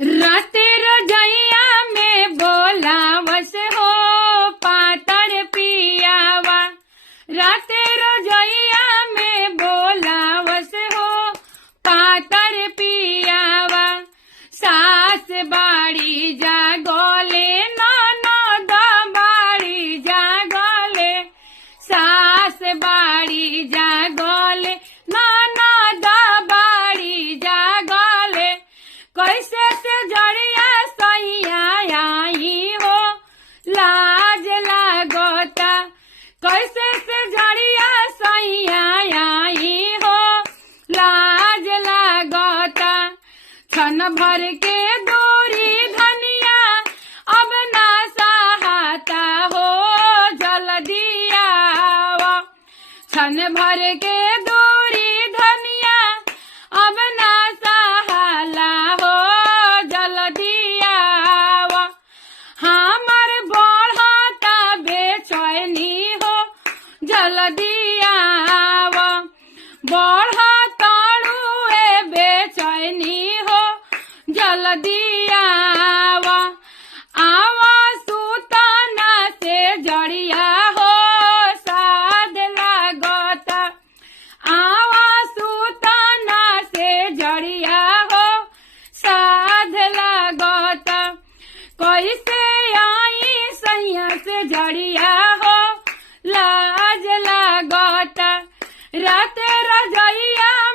राते रजैया में बोलावस हो पातर पियावा। राते रजैया में बोलावस हो पातर पियावा। सास बाड़ी जागोले ननद बाड़ी जागोले। सास बाड़ी जागोले ननद बाड़ी जागोले। कैसे से जड़िया सैया आई हो लाज लागोता। कैसे से जड़िया सैया आई हो लाज लागोता। क्षण भर के दूरी धनिया अब ना सहाता हो जल्दी आओ। क्षण भर के दूरी धनिया अब ना सहाला हो जल्दी आओ। हमर बढ़ता बेचैनी हो जल्दी आओ। बढ़ताड़ुए बेचैनी हो जल्दी आओ। आवा सुतना से जड़िया हो साध लागता। आवा सुतना से जड़िया हो साध लागता। कैसे आई सैया से जड़िया हो लाज लागता। राते रजैया